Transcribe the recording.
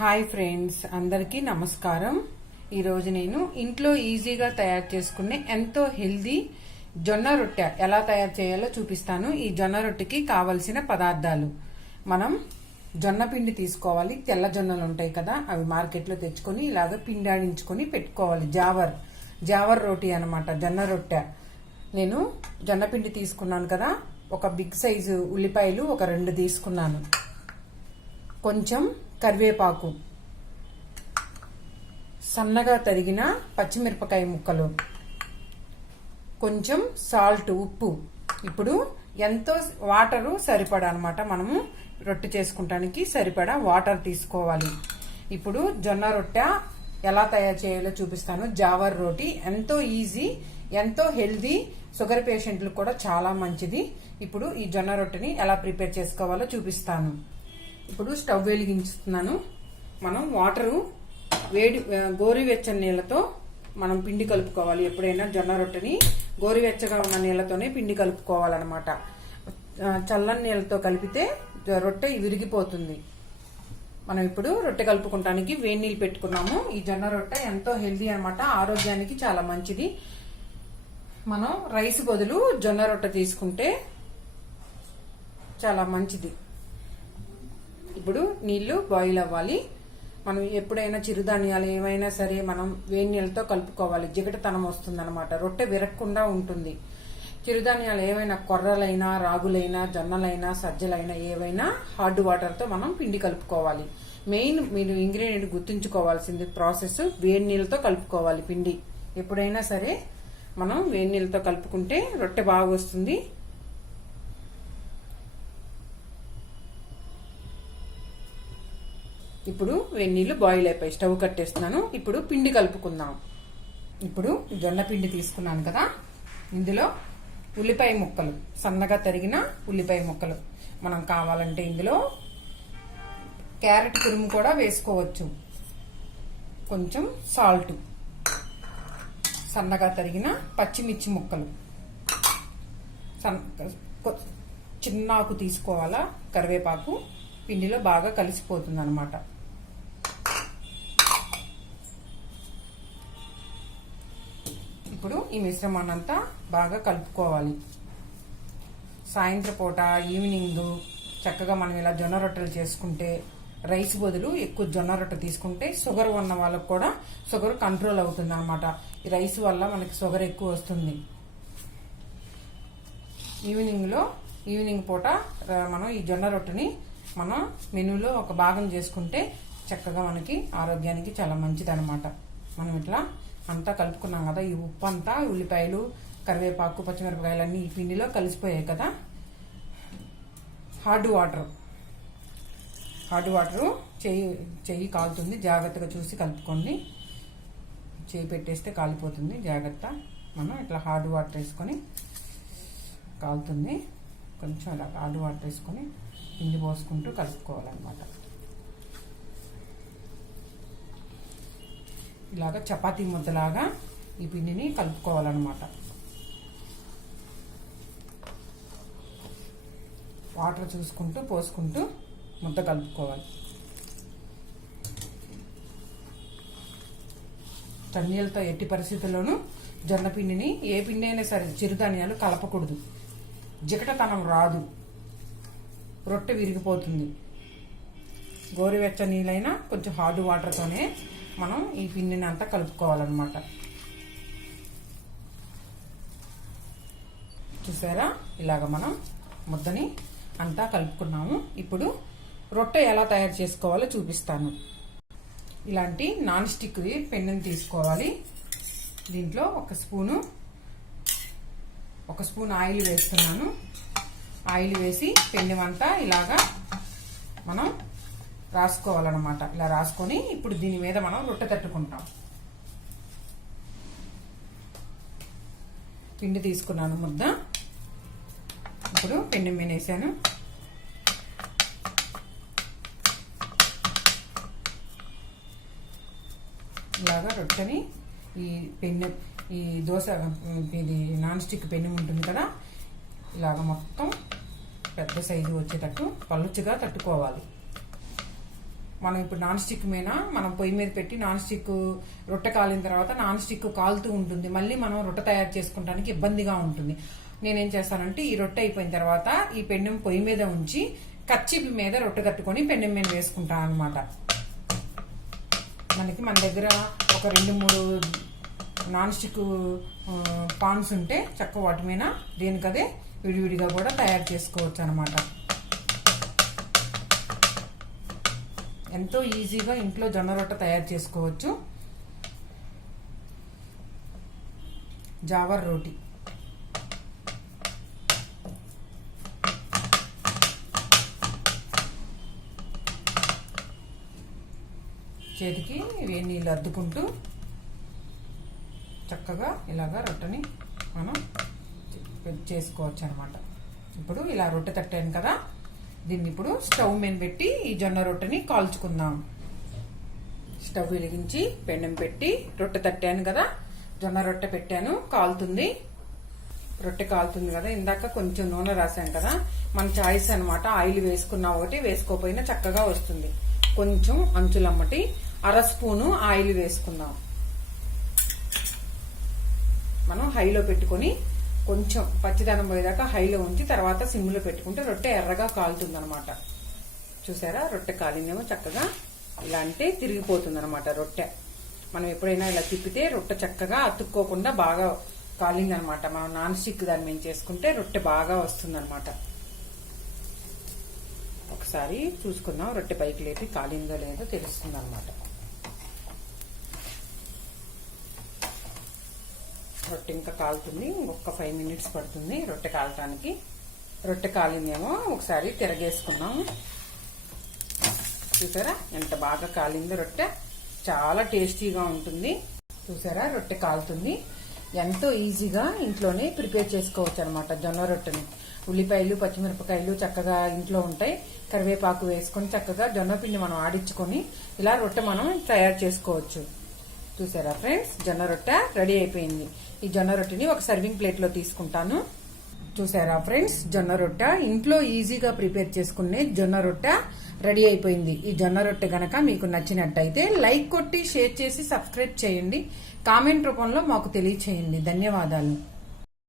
Hi friends అందరికీ నమస్కారం. ఈరోజు నేను ఇంట్లో ఈజీగా తయారు చేసుకునే ఎంతో హెల్దీ జొన్న రొట్టె ఎలా తయారు చేయాలో చూపిస్తాను. ఈ జొన్న రొట్టెకి కావలసిన పదార్థాలు. మనం జొన్న పిండి తీసుకోవాలి. తెల్ల జొన్నలు ఉంటాయి కదా అవి మార్కెట్లో తెచ్చుకొని ఇలాగ పిండాడించుకొని పెట్టుకోవాలి. జావర్ జావర్ రోటీ అనమాట జొన్న రొట్టె. నేను జొన్న పిండి తీసుకున్నాను కదా ఒక బిగ్ సైజు ఉల్లిపాయలు ఒక రెండు తీసుకున్నాను. కొంచెం కరివేపాకు. సన్నగా తరిగిన పచ్చిమిరపకాయ ముక్కలు. కొంచెం సాల్ట్ ఉప్పు. ఇప్పుడు ఎంతో వాటరు సరిపడా అనమాట మనము రొట్టె చేసుకుంటానికి సరిపడా వాటర్ తీసుకోవాలి. ఇప్పుడు జొన్న రొట్టె ఎలా తయారు చేయాలో చూపిస్తాను. జావర్ రోటీ ఎంతో ఈజీ ఎంతో హెల్దీ షుగర్ పేషెంట్లు కూడా చాలా మంచిది. ఇప్పుడు ఈ జొన్న రొట్టెని ఎలా ప్రిపేర్ చేసుకోవాలో చూపిస్తాను. ఇప్పుడు స్టవ్ వెలిగించుతున్నాను. మనం వాటరు వేడి గోరువెచ్చని నీళ్ళతో మనం పిండి కలుపుకోవాలి. ఎప్పుడైనా జొన్న రొట్టెని గోరువెచ్చగా ఉన్న నీళ్ళతోనే పిండి కలుపుకోవాలన్నమాట. చల్లని నీళ్ళతో కలిపితే రొట్టె విరిగిపోతుంది. మనం ఇప్పుడు రొట్టె కలుపుకోవటానికి వేడి నీళ్ళు పెట్టుకున్నాము. ఈ జొన్న రొట్టె ఎంతో హెల్దీ అనమాట ఆరోగ్యానికి చాలా మంచిది. మనం రైస్ బదులు జొన్న రొట్టె తీసుకుంటే చాలా మంచిది. ఇప్పుడు నీళ్ళు బాయిల్ అవ్వాలి. మనం ఎప్పుడైనా చిరుధాన్యాలు ఏమైనా సరే మనం వేడి నీళ్ళతో కలుపుకోవాలి. జిగటతనం వస్తుంది అనమాట రొట్టె విరక్కుండా ఉంటుంది. చిరుధాన్యాలు ఏవైనా కొర్రలైనా రాగులైనా జొన్నలైనా సజ్జలైనా ఏవైనా హార్డ్ వాటర్తో మనం పిండి కలుపుకోవాలి. మెయిన్ మీరు ఇంగ్రీడియంట్ గుర్తుంచుకోవాల్సింది ప్రాసెస్ వేడి నీళ్ళతో కలుపుకోవాలి పిండి. ఎప్పుడైనా సరే మనం వేడి నీళ్ళతో కలుపుకుంటే రొట్టె బాగా వస్తుంది. ఇప్పుడు వెన్నీళ్ళు బాయిల్ అయిపోయి స్టవ్ కట్టేస్తున్నాను. ఇప్పుడు పిండి కలుపుకుందాం. ఇప్పుడు జొన్న పిండి తీసుకున్నాను కదా. ఇందులో ఉల్లిపాయ ముక్కలు. సన్నగా తరిగిన ఉల్లిపాయ ముక్కలు. మనం కావాలంటే ఇందులో క్యారెట్ తురుము కూడా వేసుకోవచ్చు. కొంచెం సాల్ట్. సన్నగా తరిగిన పచ్చిమిర్చి ముక్కలు. సన్ చిన్నాకు తీసుకోవాలా? కరివేపాకు పిండిలో బాగా కలిసిపోతుంది అనమాట ఇప్పుడు ఈ మిశ్రమాన్ని అంతా బాగా కలుపుకోవాలి. సాయంత్రం పూట ఈవినింగ్ చక్కగా మనం ఇలా జొన్న రొట్టెలు చేసుకుంటే రైస్ బదులు ఎక్కువ జొన్న రొట్టె తీసుకుంటే షుగర్ ఉన్న వాళ్ళకు కూడా షుగర్ కంట్రోల్ అవుతుంది అనమాట ఈ రైస్ వల్ల మనకి షుగర్ ఎక్కువ వస్తుంది. ఈవినింగ్లో ఈవినింగ్ పూట మనం ఈ జొన్న రొట్టెని మనం మెనూలో ఒక భాగం చేసుకుంటే చక్కగా మనకి ఆరోగ్యానికి చాలా మంచిది అనమాట మనం ఇట్లా అంతా కలుపుకున్నాం కదా. ఈ ఉప్పు అంతా ఉల్లిపాయలు కరివేపాకు పచ్చిమిరపకాయలు అన్నీ ఈ పిండిలో కలిసిపోయాయి కదా. హార్డ్ వాటర్ హార్డ్ వాటరు చెయ్యి చెయ్యి కాలుతుంది. జాగ్రత్తగా చూసి కలుపుకోండి. చేయి పెట్టేస్తే కాలిపోతుంది. జాగ్రత్త. మనం ఇట్లా హార్డ్ వాటర్ వేసుకొని కాలుతుంది. కొంచెం అలా హార్డ్ వాటర్ వేసుకొని పిండి పోసుకుంటూ కలుపుకోవాలన్నమాట. ఇలాగ చపాతీ ముద్దలాగా ఈ పిండిని కలుపుకోవాలన్నమాట. వాటర్ చూసుకుంటూ పోసుకుంటూ ముద్ద కలుపుకోవాలి. తన్నీళ్ళతో ఎట్టి పరిస్థితుల్లోనూ జొన్న పిండిని ఏ పిండి అయినా సరే చిరుధాన్యాలు కలపకూడదు. జికటతనం రాదు. రొట్టె విరిగిపోతుంది. గోరువెచ్చ నీళ్ళైనా కొంచెం హార్డ్ వాటర్తోనే మనం ఈ పిండిని అంతా కలుపుకోవాలన్నమాట. చూసారా? ఇలాగ మనం ముద్దని అంతా కలుపుకున్నాము. ఇప్పుడు రొట్టె ఎలా తయారు చేసుకోవాలో చూపిస్తాను. ఇలాంటి నాన్ స్టిక్ పెన్నుని తీసుకోవాలి. దీంట్లో ఒక స్పూను ఒక స్పూన్ ఆయిల్ వేస్తున్నాను. ఆయిల్ వేసి పెన్నెమంతా ఇలాగా మనం రాసుకోవాలన్నమాట. ఇలా రాసుకొని ఇప్పుడు దీని మీద మనం రొట్టె తట్టుకుంటాం. పిండి తీసుకున్నాను ముద్ద. ఇప్పుడు పిండి మీద వేసాను. ఇలాగా రొట్టెని ఈ పెన్ను ఈ దోశ ఇది నాన్ స్టిక్ పెన్ను ఉంటుంది కదా ఇలాగ మొత్తం పెద్ద సైజు వచ్చేటట్టు పలుచగా తట్టుకోవాలి. మనం ఇప్పుడు నాన్ స్టిక్ మీద మనం పొయ్యి మీద పెట్టి నాన్ స్టిక్ రొట్టె కాలిన తర్వాత నాన్ స్టిక్ కాలుతూ ఉంటుంది. మళ్ళీ మనం రొట్టె తయారు చేసుకోవడానికి ఇబ్బందిగా ఉంటుంది. నేనేం చేస్తానంటే ఈ రొట్టె అయిపోయిన తర్వాత ఈ పెండెం పొయ్యి మీద ఉంచి కచ్చిపి మీద రొట్టె కట్టుకొని పెండెం మీద వేసుకుంటాను అనమాట మనకి మన దగ్గర ఒక రెండు మూడు నాన్ స్టిక్ పాన్స్ ఉంటే చక్క వాటి మీద దేనికదే విడివిడిగా కూడా తయారు చేసుకోవచ్చు అనమాట ఎంతో ఈజీగా ఇంట్లో జొన్న రొట్టె తయారు చేసుకోవచ్చు. జావర్ రోటీ. చేతికి వేడి నీళ్ళు అద్దుకుంటూ చక్కగా ఇలాగా రొట్టెని మనం చేసుకోవచ్చు అనమాట ఇప్పుడు ఇలా రొట్టె తట్టాను కదా. దీన్ని ఇప్పుడు స్టవ్ మీద పెట్టి ఈ జొన్న రొట్టెని కాల్చుకుందాం. స్టవ్ వెలిగించి పెండం పెట్టి రొట్టె తట్టాను కదా జొన్న రొట్టె పెట్టాను కాలుతుంది. రొట్టె కాలుతుంది కదా ఇందాక కొంచెం నూనె రాసాం కదా మన చాయిస్ అనమాట ఆయిల్ వేసుకున్నా ఒకటి వేసుకోపోయినా చక్కగా వస్తుంది. కొంచెం అంచులమ్మటి అర స్పూను ఆయిల్ వేసుకుందాం. మనం హైలో పెట్టుకొని కొంచెం పచ్చిదనం పోయేదాకా హైలో ఉంచి తర్వాత సిమ్లో పెట్టుకుంటే రొట్టె ఎర్రగా కాలుతుంది అనమాట చూసారా? రొట్టె కాలిందేమో చక్కగా ఇలా అంటే తిరిగిపోతుందనమాట రొట్టె. మనం ఎప్పుడైనా ఇలా తిప్పితే రొట్టె చక్కగా అతుక్కోకుండా బాగా కాలిందనమాట మనం నాన్ స్టిక్ దాని మీద చేసుకుంటే రొట్టె బాగా వస్తుందనమాట ఒకసారి చూసుకుందాం రొట్టె పైకి లేపి కాలిందో లేదో తెలుస్తుందనమాట రొట్టె ఇంకా కాలుతుంది ఒక్క ఫైవ్ మినిట్స్ పడుతుంది రొట్టె కాలటానికి. రొట్టె కాలిందేమో ఒకసారి తిరగేసుకున్నాం చూసారా ఎంత బాగా కాలిందో రొట్టె? చాలా టేస్టీగా ఉంటుంది. చూసారా రొట్టె కాలుతుంది. ఎంతో ఈజీగా ఇంట్లోనే ప్రిపేర్ చేసుకోవచ్చు అనమాట జొన్న రొట్టెని. ఉల్లిపాయలు పచ్చిమిరపకాయలు చక్కగా ఇంట్లో ఉంటాయి. కరివేపాకు వేసుకొని చక్కగా జొన్న పిండి మనం ఆడించుకొని ఇలా రొట్టె మనం తయారు చేసుకోవచ్చు. చూసారా ఫ్రెండ్స్? జొన్న రొట్టె రెడీ అయిపోయింది. ఈ జొన్న రొట్టెని ఒక సర్వింగ్ ప్లేట్లో తీసుకుంటాను. చూసారా ఫ్రెండ్స్? జొన్న రొట్టె ఇంట్లో ఈజీగా ప్రిపేర్ చేసుకునే జొన్న రొట్టె రెడీ అయిపోయింది. ఈ జొన్న రొట్టె గనక మీకు నచ్చినట్టయితే లైక్ కొట్టి షేర్ చేసి సబ్స్క్రైబ్ చేయండి. కామెంట్ రూపంలో మాకు తెలియచేయండి. ధన్యవాదాలు.